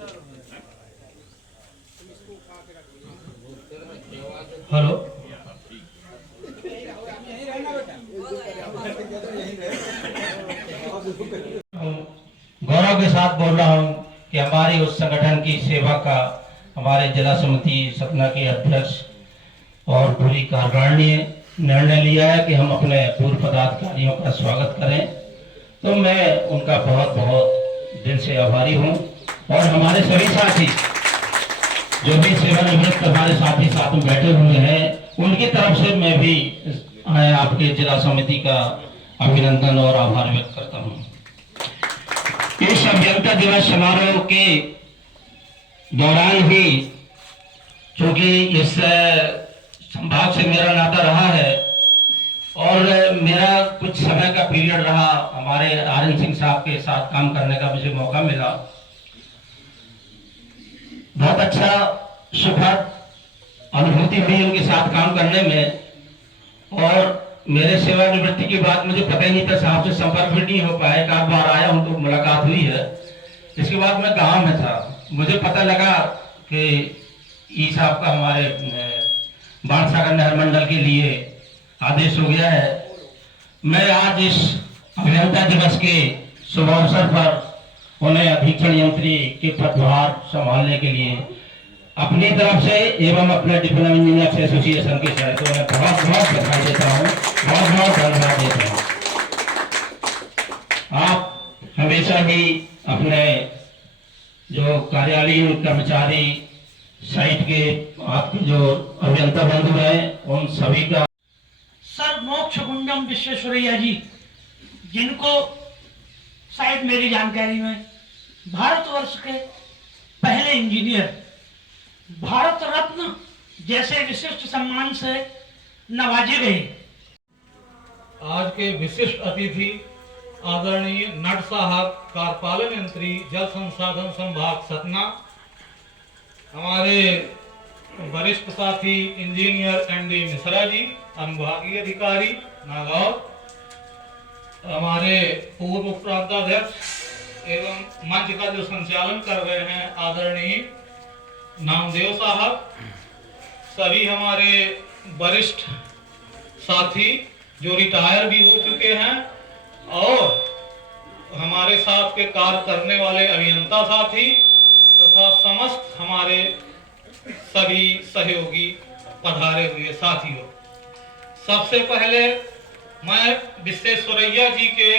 Hello. गौरव के साथ बोल रहा हूँ कि हमारी उस संगठन की सेवा का हमारे जिला समिति सतना के अध्यक्ष और पूरी कार्यकारिणी ने निर्णय लिया है कि हम अपने पूर्व पदाधिकारियों का स्वागत करें। तो मैं उनका बहुत बहुत दिल से आभारी हूँ और हमारे सभी साथी जो भी सेवानिवृत्त हमारे साथी साथ में बैठे हुए हैं उनकी तरफ से मैं भी आपके जिला समिति का अभिनंदन और आभार व्यक्त करता हूँ। इस अभियंता दिवस समारोह के दौरान ही चूंकि इस संभाग से मेरा नाता रहा है और मेरा कुछ समय का पीरियड रहा, हमारे आर एन सिंह साहब के साथ काम करने का मुझे मौका मिला। बहुत अच्छा सुखद अनुभूति हुई उनके साथ काम करने में और मेरे सेवानिवृत्ति की बात मुझे पता ही नहीं था, साहब से संपर्क भी नहीं हो पाया। एक आध बार आया हूं तो मुलाकात हुई है। इसके बाद मैं गांव में था, मुझे पता लगा कि ई साहब का हमारे बाणसागर नहर मंडल के लिए आदेश हो गया है। मैं आज इस अभियंता दिवस के शुभ अवसर पर उन्हें अधीक्षण यंत्री के पदभार संभालने के लिए अपनी तरफ से एवं अपने डिप्लोमा इंजीनियर्स एसोसिएशन के सदस्यों में बहुत बहुत बधाई देता हूँ, बहुत बहुत धन्यवाद देता हूँ। आप हमेशा ही अपने जो कार्यालयीन कर्मचारी साइट के आपके जो अभियंता बंधु हैं उन सभी का सर मोक्ष गुंडम विश्वेश्वरैया जी, जिनको शायद मेरी जानकारी में भारतवर्ष के पहले इंजीनियर भारत रत्न जैसे विशिष्ट सम्मान से नवाजे गए। आज के विशिष्ट अतिथि आदरणीय नट साहब, कार्यपालन यंत्री जल संसाधन संभाग सतना, हमारे वरिष्ठ साथी इंजीनियर एनडी मिश्रा जी, अनुभागीय अधिकारी नागौर, हमारे पूर्व प्रांताध्यक्ष एवं मंच का जो संचालन कर रहे हैं आदरणीय नामदेव साहब, सभी हमारे वरिष्ठ साथी जो रिटायर भी हो चुके हैं और हमारे साथ के कार्य करने वाले अभियंता साथी तथा समस्त हमारे सभी सहयोगी पधारे हुए साथियों, सबसे पहले मैं विश्वेश्वरैया जी के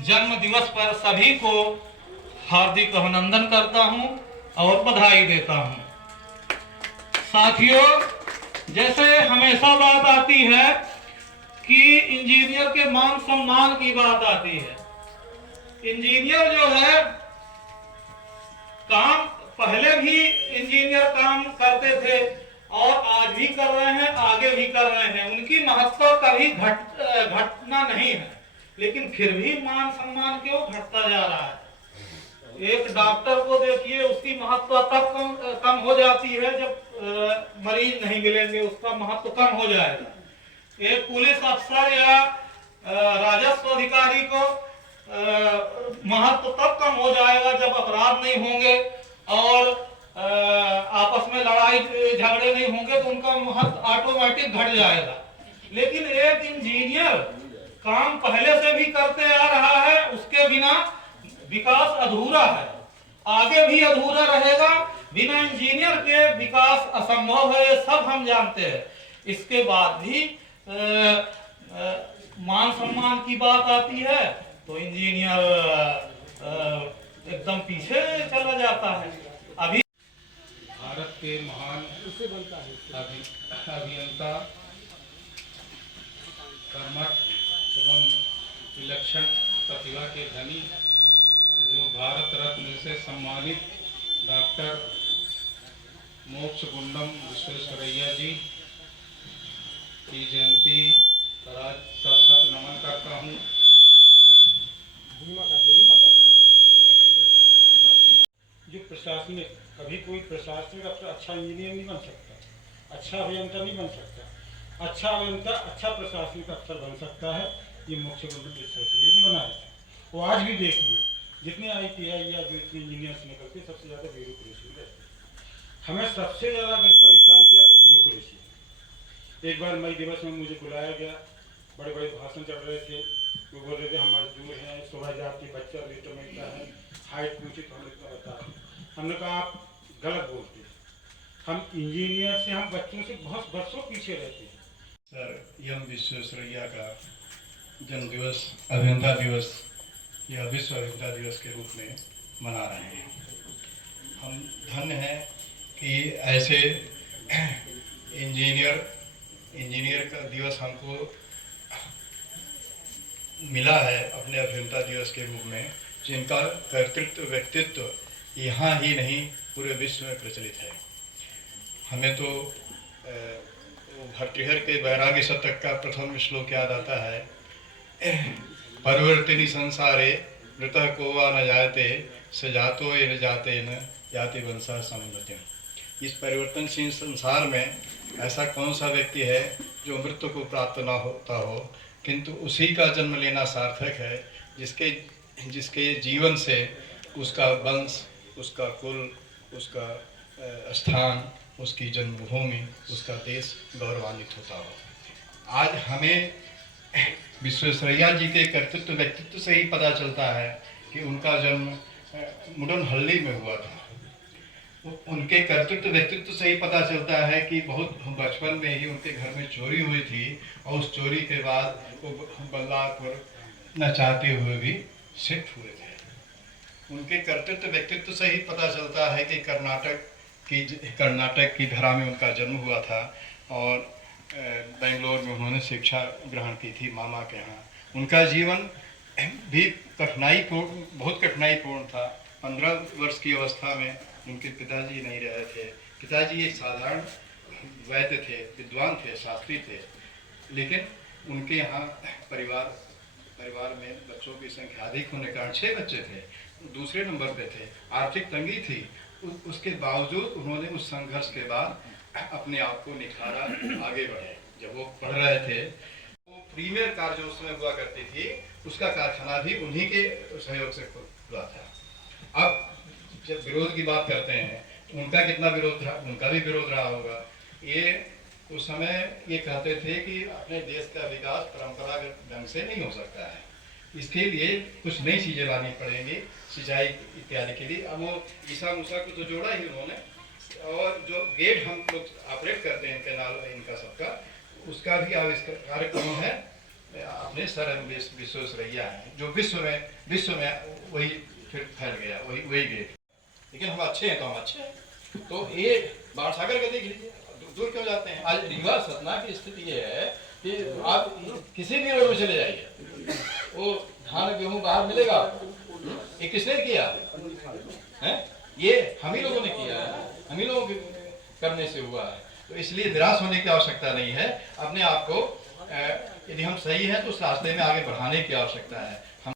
जन्म दिवस पर सभी को हार्दिक अभिनंदन करता हूं और बधाई देता हूं। साथियों, जैसे हमेशा बात आती है कि इंजीनियर के मान सम्मान की बात आती है। इंजीनियर जो है काम पहले भी इंजीनियर काम करते थे और आज भी कर रहे हैं, आगे भी कर रहे हैं। उनकी महत्व कभी घटना नहीं है, लेकिन फिर भी मान सम्मान क्यों घटता जा रहा है। एक डॉक्टर को देखिए, उसकी महत्व तब कम हो जाती है जब मरीज नहीं मिलेंगे, उसका महत्व कम हो जाएगा। एक पुलिस अफसर या राजस्व अधिकारी को महत्व तब कम हो जाएगा जब अपराध नहीं होंगे और आपस में लड़ाई झगड़े नहीं होंगे, तो उनका महत्व ऑटोमेटिक घट जाएगा। लेकिन एक इंजीनियर काम पहले से भी करते आ रहा है, उसके बिना विकास अधूरा है, आगे भी अधूरा रहेगा। बिना इंजीनियर के विकास असंभव है, ये सब हम जानते हैं। इसके बाद भी मान सम्मान की बात आती है तो इंजीनियर एकदम पीछे चला जाता है। अभी भारत के महान अभियंता, कर्मठ एवं विलक्षण प्रतिभा के धनी जो भारत रत्न से सम्मानित डॉक्टर मोक्ष गुंडम विश्वेश्वरैया जी की जयंती पर आज सशक्त नमन करता हूँ। जो प्रशासनिक, कभी कोई प्रशासनिक अच्छा इंजीनियर नहीं बन सकता, अच्छा अभियंता नहीं बन सकता। अच्छा अभियंता अच्छा प्रशासनिक अफसर बन सकता है। ये मोक्ष गुंडम विश्वेश्वरैया जी बनाए थे। वो आज भी देखिए जितने ITI या जो इतने इंजीनियर्स निकलते सबसे ज़्यादा ब्यूरोक्रेसी रहती है। हमें सबसे ज़्यादा अगर परेशान किया तो ब्यूरोक्रेसी। एक बार मई दिवस में मुझे बुलाया गया, बड़े बड़े भाषण चल रहे थे, वो बोल रहे थे हम मजदूर हैं, सुबह जाती बच्चा लेटर मिलता है, हाइट पूछी तो हम इतना बता रहे। हमने कहा आप गलत बोलते हैं, हम इंजीनियर से, हम बच्चों से बहुत बरसों पीछे रहते हैं। सर एम विश्वेश्वरैया का जन्म दिवस अभियंता दिवस या विश्व अभियंता दिवस के रूप में मना रहे हैं। हम धन्य हैं कि ऐसे इंजीनियर का दिवस हमको मिला है अपने अभियंता दिवस के रूप में, जिनका कर्तृत्व व्यक्तित्व यहाँ ही नहीं पूरे विश्व में प्रचलित है। हमें तो भर्तृहरि के वैराग्य शतक का प्रथम श्लोक याद आता है, परिवर्तिनी संसारे मृतः को वा न जायते स जातो ये न जाते न जाति वंशा समुन्नतिम। इस परिवर्तनशील संसार में ऐसा कौन सा व्यक्ति है जो मृत्यु को प्राप्त न होता हो, किंतु उसी का जन्म लेना सार्थक है जिसके जीवन से उसका वंश, उसका कुल, उसका स्थान, उसकी जन्मभूमि, उसका देश गौरवान्वित होता हो। आज हमें विश्वेश्वरैया जी के कर्तृत्व व्यक्तित्व से ही पता चलता है कि उनका जन्म मुडनहल्ली में हुआ था। उनके कर्तृत्व व्यक्तित्व से ही पता चलता है कि बहुत बचपन में ही उनके घर में चोरी हुई थी और उस चोरी के बाद वो बल्लापुर न चाहते हुए भी शिफ्ट हुए थे। उनके कर्तृत्व व्यक्तित्व से ही पता चलता है कि कर्नाटक की धरा में उनका जन्म हुआ था और बेंगलोर में उन्होंने शिक्षा ग्रहण की थी मामा के यहाँ। उनका जीवन भी बहुत कठिनाईपूर्ण था। 15 वर्ष की अवस्था में उनके पिताजी नहीं रहे थे। पिताजी एक साधारण वैद्य थे, विद्वान थे, शास्त्री थे, लेकिन उनके यहाँ परिवार में बच्चों की संख्या अधिक होने के कारण 6 बच्चे थे, दूसरे नंबर पे थे, आर्थिक तंगी थी। उसके बावजूद उन्होंने उस संघर्ष के बाद अपने आप को निखारा, आगे बढ़े। जब वो पढ़ रहे थे, वो प्रीमियर कार जो उसमें हुआ करती थी, उसका कारखाना भी उन्हीं के सहयोग से हुआ था। अब जब विरोध की बात करते हैं, उनका कितना विरोध रहा, उनका भी विरोध रहा होगा। ये उस समय ये कहते थे कि अपने देश का विकास परंपरागत ढंग से नहीं हो सकता है, इसके लिए कुछ नई चीज़ें लानी पड़ेंगी, सिंचाई इत्यादि के लिए। अब वो ईसा मूसा को तो जोड़ा ही उन्होंने, और जो गेट हम लोग ऑपरेट करते हैं कैनाल इनका सबका, उसका भी आविष्कार कौन है? अपने सर एम विश्वेश्वरैया है, जो विश्व में वही फिर फैल गया, वही गेट। लेकिन हम अच्छे हैं तो हम अच्छे हैं। तो ये बाढ़ सागर का देख लीजिए, दूर क्यों जाते हैं। आज रीवा सतना की स्थिति ये है कि आप किसी भी रोड में चले जाइए, वो धान गेहूं बाहर मिलेगा आपको। ये किसने किया है? ये हम ही लोगों ने किया है, हम ही लोगों के करने से हुआ है। तो इसलिए निराश होने की आवश्यकता नहीं है। अपने आप को यदि हम सही हैं तो उस रास्ते में आगे बढ़ाने की आवश्यकता है। हम